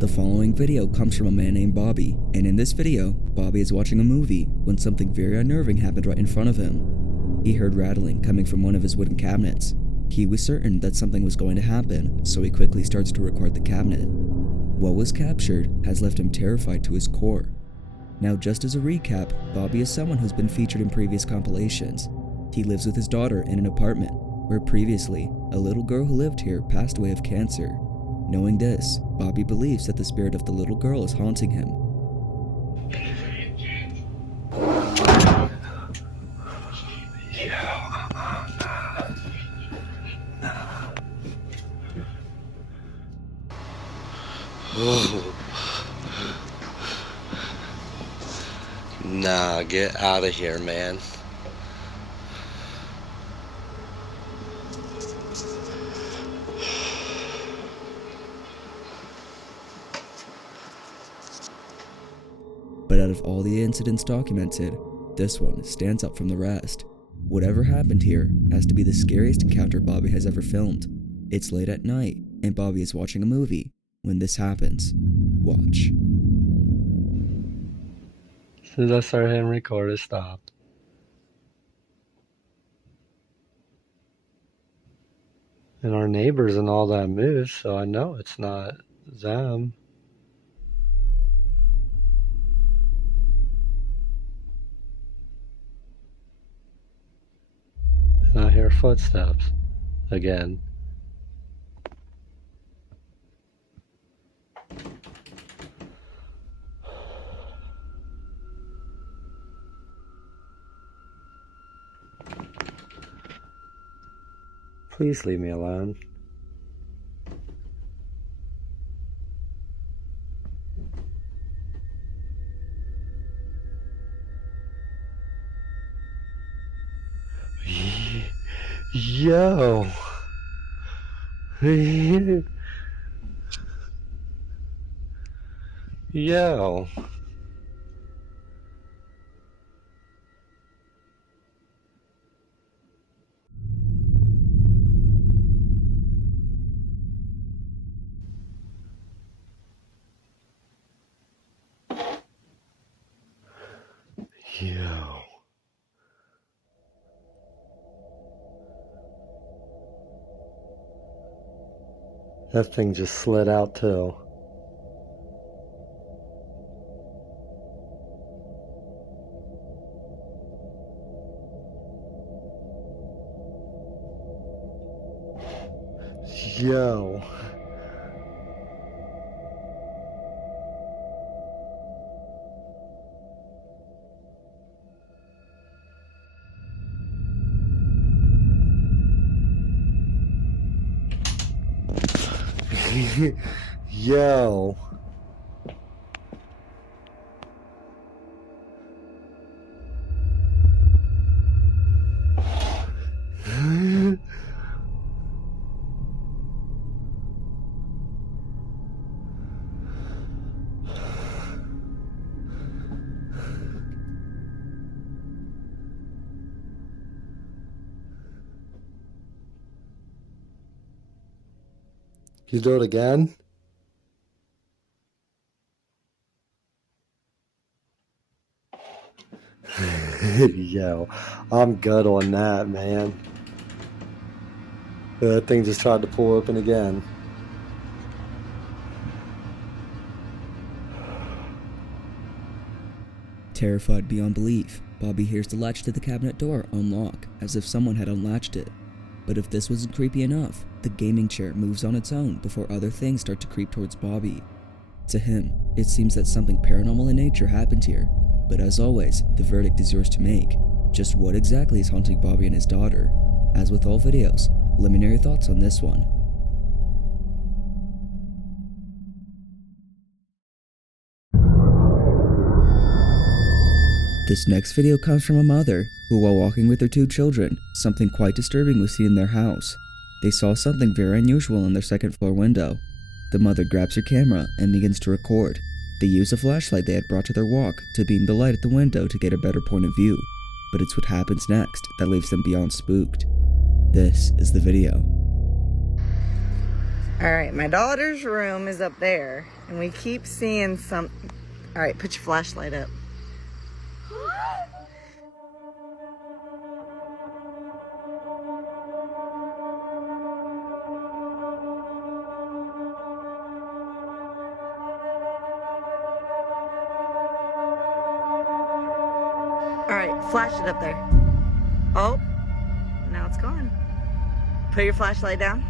The following video comes from a man named Bobby, and in this video, Bobby is watching a movie when something very unnerving happened right in front of him. He heard rattling coming from one of his wooden cabinets. He was certain that something was going to happen, so he quickly starts to record the cabinet. What was captured has left him terrified to his core. Now, just as a recap, Bobby is someone who's been featured in previous compilations. He lives with his daughter in an apartment, where previously, a little girl who lived here passed away of cancer. Knowing this, Bobby believes that the spirit of the little girl is haunting him. Nah, get out of here, man. But out of all the incidents documented, this one stands out from the rest. Whatever happened here has to be the scariest encounter Bobby has ever filmed. It's late at night, and Bobby is watching a movie when this happens. Watch. As soon as I started hitting record, it stopped. And our neighbors and all that moved, so I know it's not them. And I hear footsteps again. Please leave me alone. Yo. Yo. Yo. That thing just slid out too. Yo. Yo. You do it again? Yo, I'm good on that, man. That thing just tried to pull open again. Terrified beyond belief, Bobby hears the latch to the cabinet door unlock, as if someone had unlatched it. But if this wasn't creepy enough, the gaming chair moves on its own before other things start to creep towards Bobby. To him, it seems that something paranormal in nature happened here, but as always, the verdict is yours to make. Just what exactly is haunting Bobby and his daughter? As with all videos, let me know your thoughts on this one. This next video comes from a mother who, while walking with their two children, something quite disturbing was seen in their house. They saw something very unusual in their second floor window. The mother grabs her camera and begins to record. They use a flashlight they had brought to their walk to beam the light at the window to get a better point of view. But it's what happens next that leaves them beyond spooked. This is the video. Alright, my daughter's room is up there, and we keep seeing some... Alright, put your flashlight up. Alright, flash it up there. Oh, now it's gone. Put your flashlight down.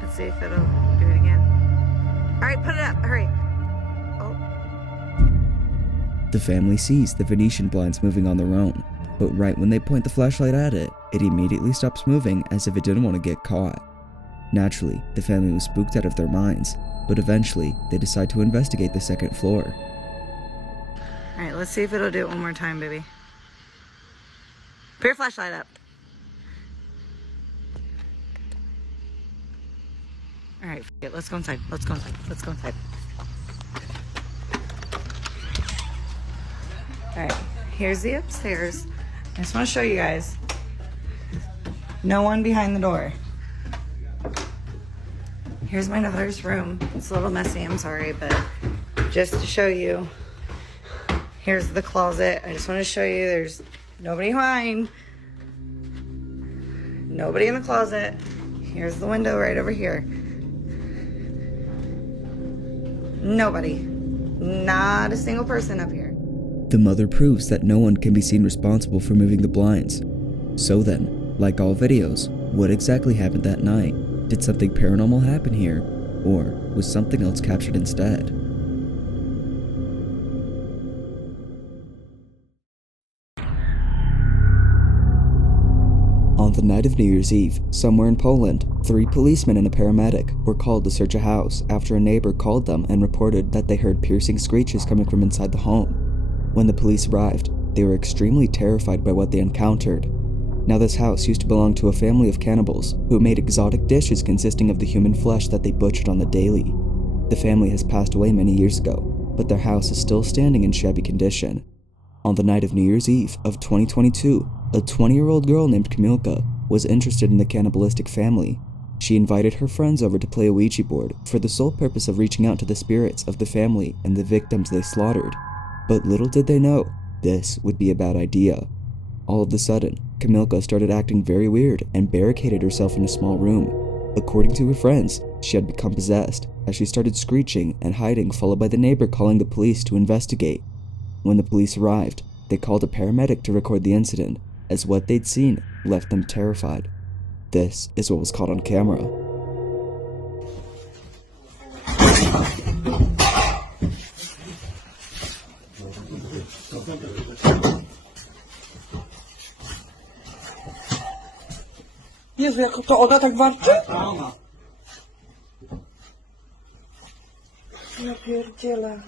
Let's see if it'll do it again. Alright, put it up, hurry. Oh. The family sees the Venetian blinds moving on their own, but right when they point the flashlight at it, it immediately stops moving as if it didn't want to get caught. Naturally, the family was spooked out of their minds, but eventually they decide to investigate the second floor. Alright, let's see if it'll do it one more time, baby. Put your flashlight up. Alright, let's go inside. Let's go inside. Let's go inside. Alright, here's the upstairs. I just want to show you guys. No one behind the door. Here's my daughter's room. It's a little messy, I'm sorry, but just to show you. Here's the closet. I just want to show you there's nobody behind. Nobody in the closet. Here's the window right over here. Nobody. Not a single person up here. The mother proves that no one can be seen responsible for moving the blinds. So then, like all videos, what exactly happened that night? Did something paranormal happen here? Or was something else captured instead? On the night of New Year's Eve, somewhere in Poland, 3 policemen and a paramedic were called to search a house after a neighbor called them and reported that they heard piercing screeches coming from inside the home. When the police arrived, they were extremely terrified by what they encountered. Now, this house used to belong to a family of cannibals who made exotic dishes consisting of the human flesh that they butchered on the daily. The family has passed away many years ago, but their house is still standing in shabby condition. On the night of New Year's Eve of 2022, a 20-year-old girl named Kamilka was interested in the cannibalistic family. She invited her friends over to play a Ouija board for the sole purpose of reaching out to the spirits of the family and the victims they slaughtered. But little did they know, this would be a bad idea. All of a sudden, Kamilka started acting very weird and barricaded herself in a small room. According to her friends, she had become possessed as she started screeching and hiding, followed by the neighbor calling the police to investigate. When the police arrived, they called a paramedic to record the incident, as what they'd seen left them terrified. This is what was caught on camera. Jezu, jak to ona tak warczy? Ja pierdzielę.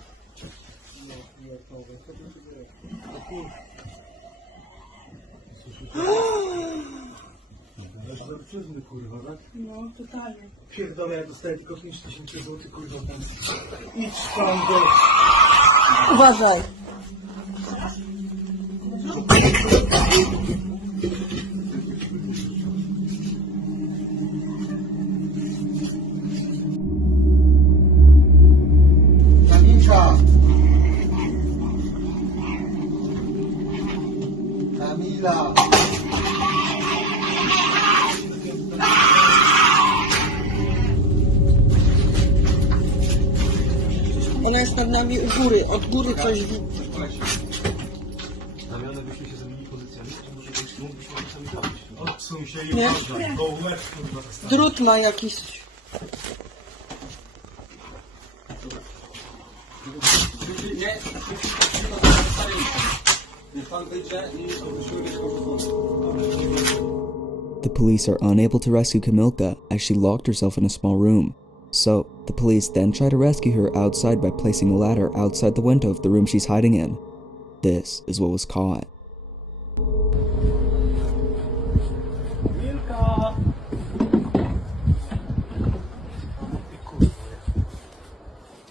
Kurwa, tak? No, totalnie. Pierdolę, ja dostaję tylko 5000 zł, kurwa, tam. Idź tam do... Uważaj. Kamilka! Kamila! Ona jest nad nami u góry, od góry coś widzi. Znamione byśmy się zrobili pozycjami, to może mógłbyśmy sami zrobić. Odsuń się i Nie? można, go łeb, kurwa, tak. Drut ma jakiś. Nie, niech pan wyjdzie i The police are unable to rescue Kamilka as she locked herself in a small room. So, the police then try to rescue her outside by placing a ladder outside the window of the room she's hiding in. This is what was caught. Milka!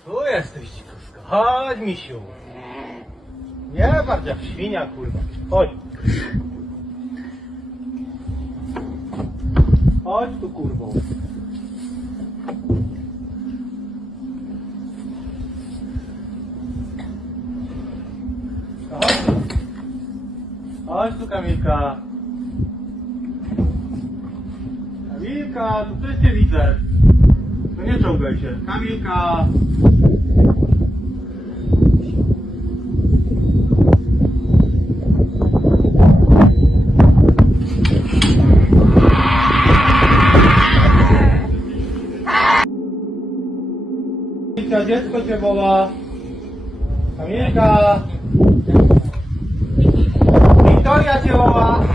Tu jesteś, dzikuska. Chodź, misiu. Nie bardziej jak świnia, kurwa. Chodź. Chodź tu, kurwo. Chodź tu. Chodź tu, Kamilka. Kamilka, tu coś cię widzę. To nie czołgaj się. Kamilka. Kamilka, dziecko cię woła. Kamilka. Wiktoria cię woła.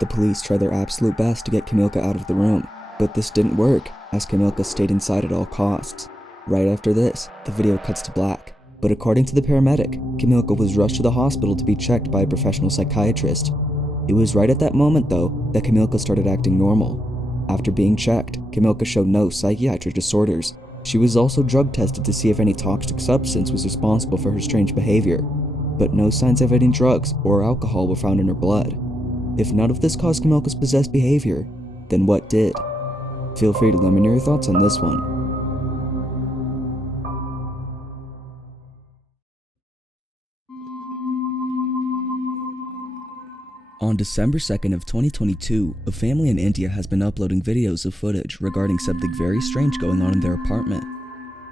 The police tried their absolute best to get Kamilka out of the room, but this didn't work, as Kamilka stayed inside at all costs. Right after this, the video cuts to black, but according to the paramedic, Kamilka was rushed to the hospital to be checked by a professional psychiatrist. It was right at that moment, though, that Kamilka started acting normal. After being checked, Kamilka showed no psychiatric disorders. She was also drug tested to see if any toxic substance was responsible for her strange behavior, but no signs of any drugs or alcohol were found in her blood. If none of this caused Kamilka's possessed behavior, then what did? Feel free to let me know your thoughts on this one. On December 2nd of 2022, a family in India has been uploading videos of footage regarding something very strange going on in their apartment.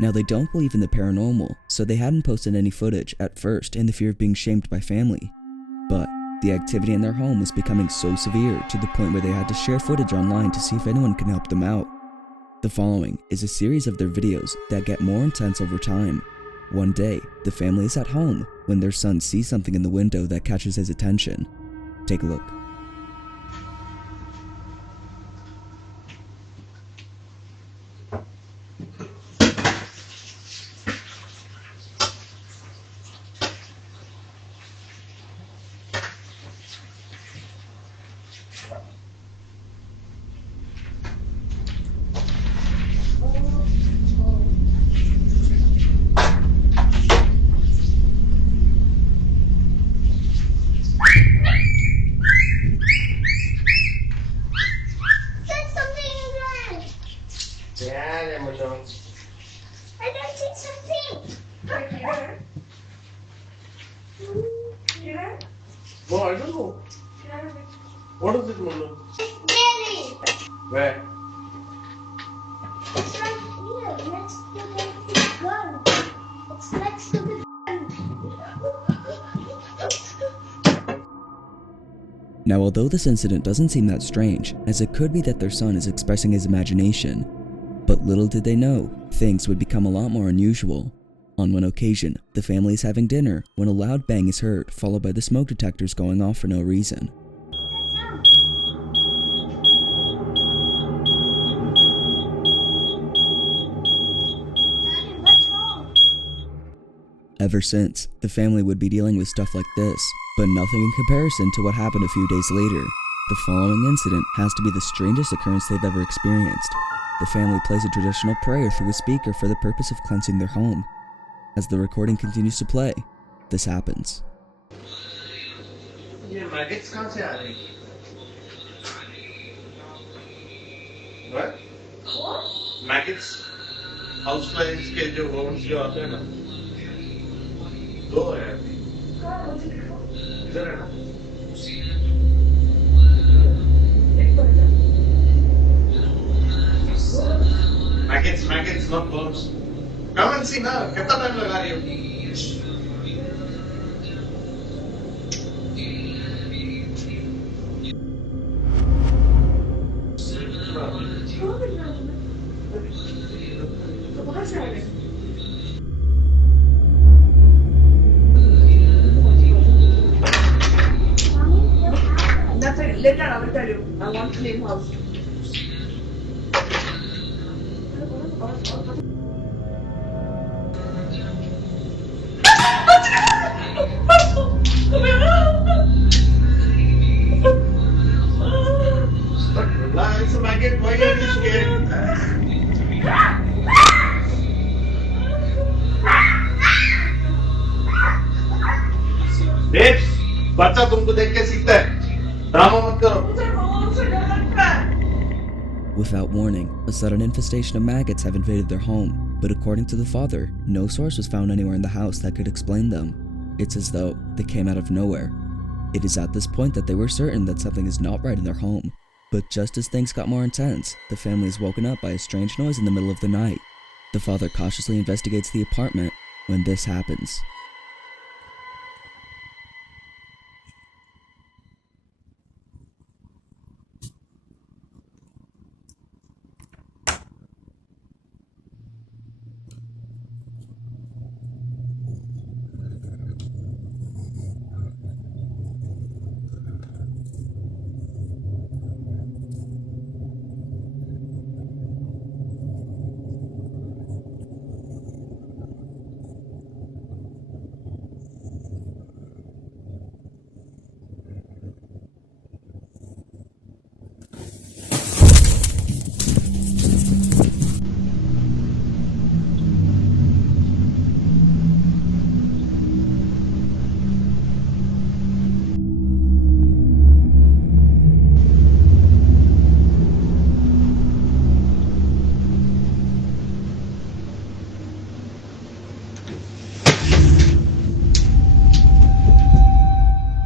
Now, they don't believe in the paranormal, so they hadn't posted any footage at first in the fear of being shamed by family. But the activity in their home was becoming so severe to the point where they had to share footage online to see if anyone can help them out. The following is a series of their videos that get more intense over time. One day, the family is at home when their son sees something in the window that catches his attention. Take a look. I don't see something. Right here. Here. No, I don't know. Here. What is it, Manu? Jelly. Where? It's right here, next to the gun. It's next to the gun. Now, although this incident doesn't seem that strange, as it could be that their son is expressing his imagination, but little did they know, things would become a lot more unusual. On one occasion, the family is having dinner when a loud bang is heard, followed by the smoke detectors going off for no reason. Daddy, what's wrong? Ever since, the family would be dealing with stuff like this, but nothing in comparison to what happened a few days later. The following incident has to be the strangest occurrence they've ever experienced. The family plays a traditional prayer through a speaker for the purpose of cleansing their home. As the recording continues to play, this happens. ये maggots कहाँ से आ रही? What? Maggots, houseflies के जो worms जो आते हैं ना, दो हैं अभी. इधर है ना? Maggots, not worms. Come and see ना, कितना टाइम लगा रही हो? Nothing. Later I will tell you. I want to clean house. Relax, maggot. Why are you scared? Babes, बच्चा तुमको देख के सीखता है ड्रामा मत करो Without warning, a sudden infestation of maggots have invaded their home, but according to the father, no source was found anywhere in the house that could explain them. It's as though they came out of nowhere. It is at this point that they were certain that something is not right in their home. But just as things got more intense, the family is woken up by a strange noise in the middle of the night. The father cautiously investigates the apartment when this happens.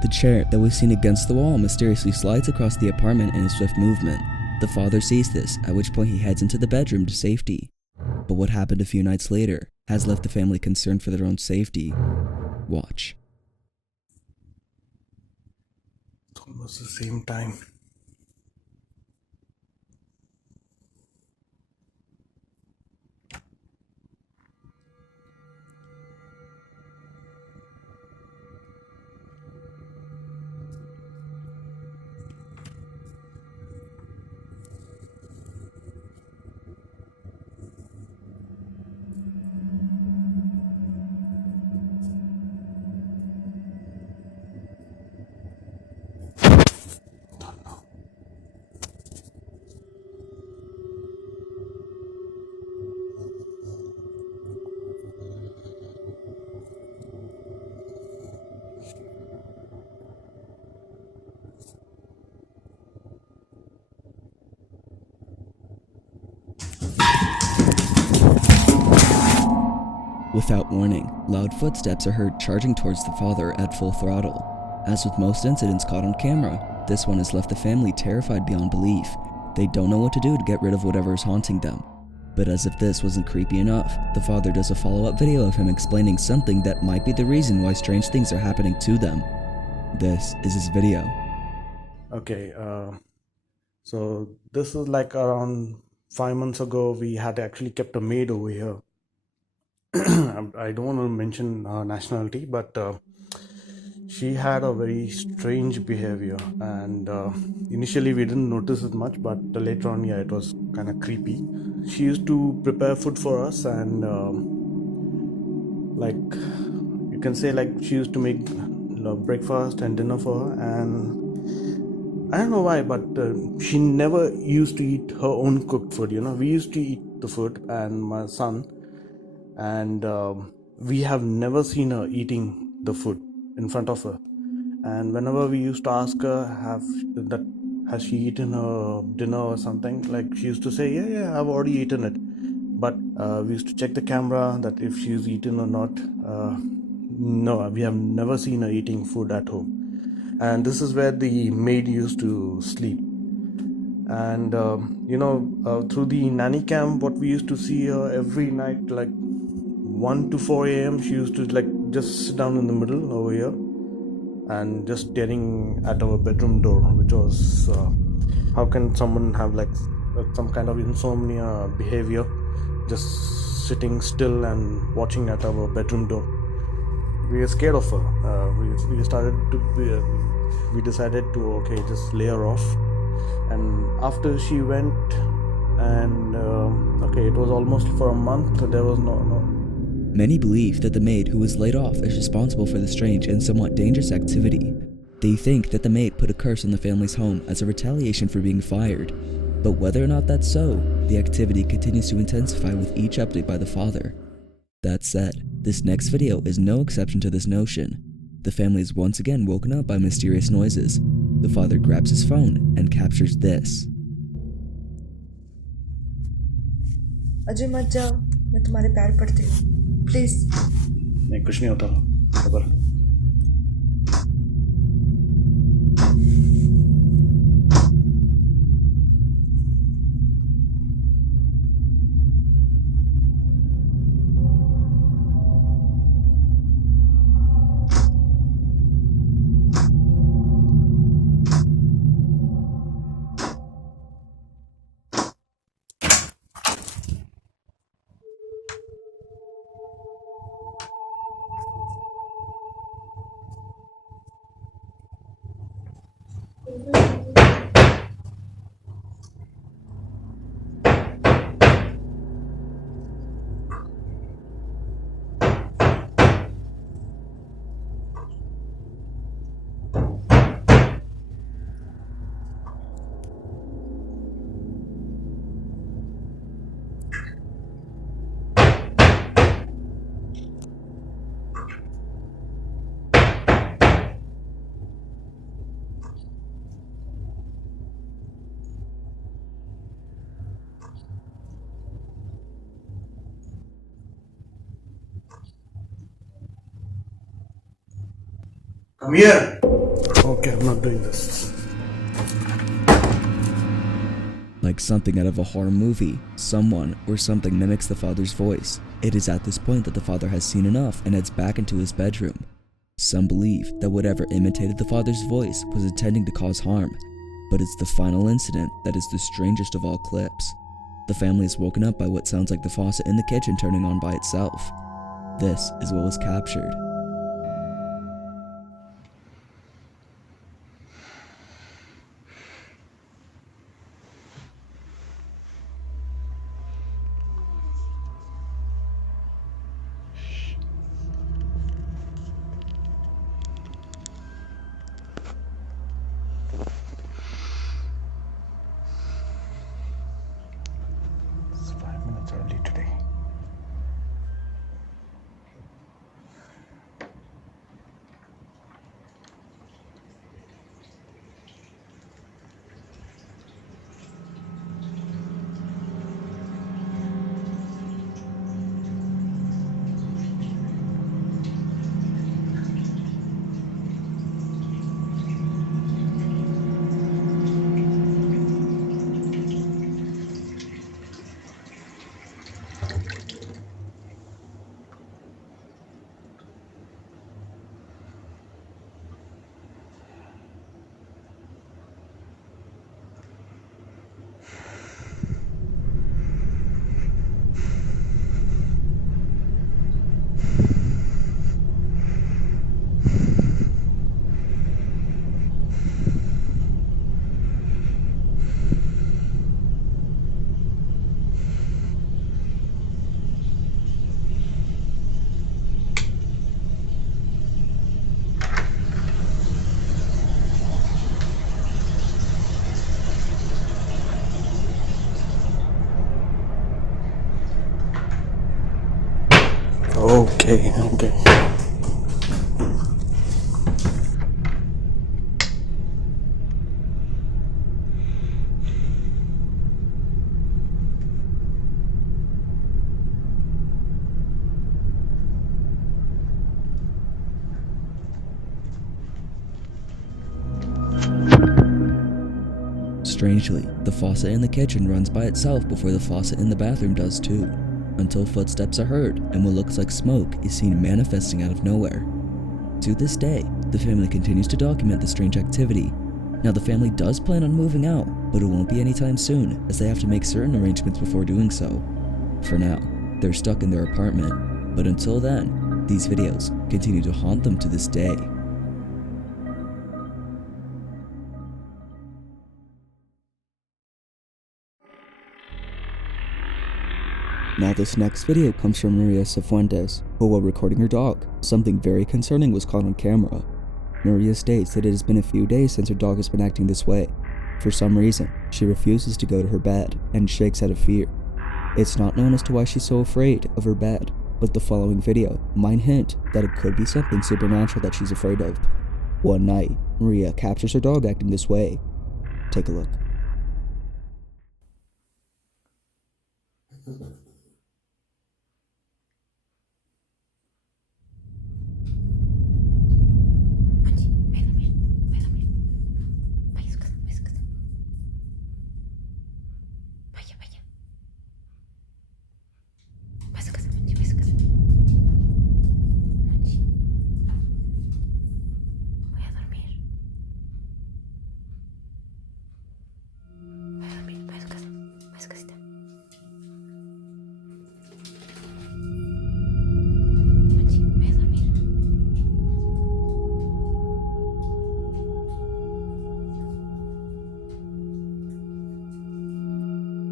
The chair that was seen against the wall mysteriously slides across the apartment in a swift movement. The father sees this, at which point he heads into the bedroom to safety. But what happened a few nights later has left the family concerned for their own safety. Watch. It's almost the same time. Without warning, loud footsteps are heard charging towards the father at full throttle. As with most incidents caught on camera, this one has left the family terrified beyond belief. They don't know what to do to get rid of whatever is haunting them. But as if this wasn't creepy enough, the father does a follow-up video of him explaining something that might be the reason why strange things are happening to them. This is his video. Okay, so this is like around 5 months ago. We had actually kept a maid over here. I don't want to mention her nationality, but she had a very strange behavior, and initially we didn't notice it much, but later on, yeah, it was kind of creepy. She used to prepare food for us, and like you can say, like she used to make breakfast and dinner for her, and I don't know why, but she never used to eat her own cooked food. We used to eat the food, and my son, and we have never seen her eating the food in front of her. And whenever we used to ask her, has she eaten her dinner or something, like she used to say, yeah, I've already eaten it. But we used to check the camera that if she's eaten or not. No, we have never seen her eating food at home. And this is where the maid used to sleep. And through the nanny cam, what we used to see her every night, like 1 to 4 a.m, she used to like just sit down in the middle over here and just staring at our bedroom door, which was how can someone have like some kind of insomnia behavior, just sitting still and watching at our bedroom door. We were scared of her. We decided to just lay her off. And after she went, and it was almost for a month, there was no. Many believe that the maid who was laid off is responsible for the strange and somewhat dangerous activity. They think that the maid put a curse on the family's home as a retaliation for being fired. But whether or not that's so, the activity continues to intensify with each update by the father. That said, this next video is no exception to this notion. the family is once again woken up by mysterious noises. The father grabs his phone and captures this. Ajay मत जाओ, मैं तुम्हारे पैर पड़ती हूँ, please. नहीं, कुछ नहीं होता, खबर। Come here. Okay, I'm not doing this. Like something out of a horror movie, someone or something mimics the father's voice. It is at this point that the father has seen enough and heads back into his bedroom. Some believe that whatever imitated the father's voice was intending to cause harm, but it's the final incident that is the strangest of all clips. The family is woken up by what sounds like the faucet in the kitchen turning on by itself. This is what was captured. It's 5 minutes early today. Okay. Strangely, the faucet in the kitchen runs by itself before the faucet in the bathroom does too, until footsteps are heard and what looks like smoke is seen manifesting out of nowhere. To this day, the family continues to document the strange activity. Now the family does plan on moving out, but it won't be anytime soon as they have to make certain arrangements before doing so. For now, they're stuck in their apartment, but until then, these videos continue to haunt them to this day. Now this next video comes from Maria Cifuentes, who while recording her dog, something very concerning was caught on camera. Maria states that it has been a few days since her dog has been acting this way. For some reason, she refuses to go to her bed and shakes out of fear. It's not known as to why she's so afraid of her bed, but the following video might hint that it could be something supernatural that she's afraid of. One night, Maria captures her dog acting this way. Take a look.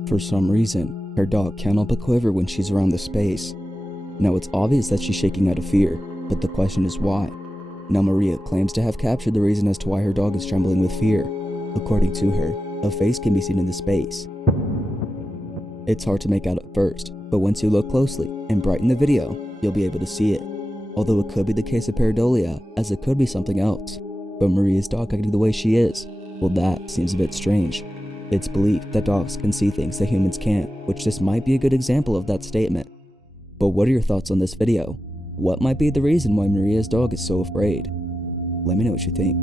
For some reason, her dog can't help but quiver when she's around the space. Now it's obvious that she's shaking out of fear, but the question is why? Now Maria claims to have captured the reason as to why her dog is trembling with fear. According to her, a face can be seen in the space. It's hard to make out at first, but once you look closely and brighten the video, you'll be able to see it. Although it could be the case of pareidolia, as it could be something else. But Maria's dog acting the way she is, well, that seems a bit strange. It's believed that dogs can see things that humans can't, which this might be a good example of that statement. But what are your thoughts on this video? What might be the reason why Maria's dog is so afraid? Let me know what you think.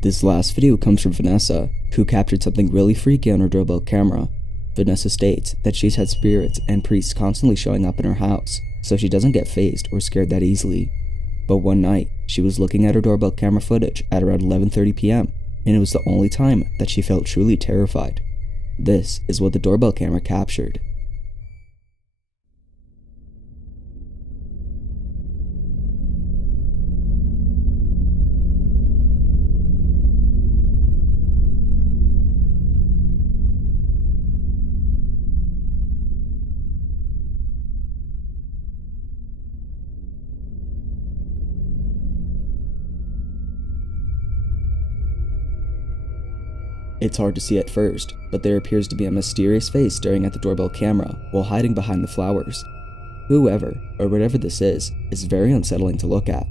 This last video comes from Vanessa, who captured something really freaky on her doorbell camera. Vanessa states that she's had spirits and priests constantly showing up in her house, so she doesn't get fazed or scared that easily. But one night, she was looking at her doorbell camera footage at around 11:30 p.m., and it was the only time that she felt truly terrified. This is what the doorbell camera captured. It's hard to see at first, but there appears to be a mysterious face staring at the doorbell camera while hiding behind the flowers. Whoever, or whatever this is very unsettling to look at.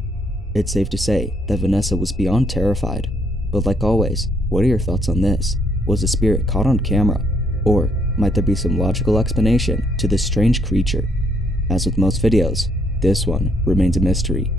It's safe to say that Vanessa was beyond terrified. But like always, what are your thoughts on this? Was the spirit caught on camera? Or might there be some logical explanation to this strange creature? As with most videos, this one remains a mystery.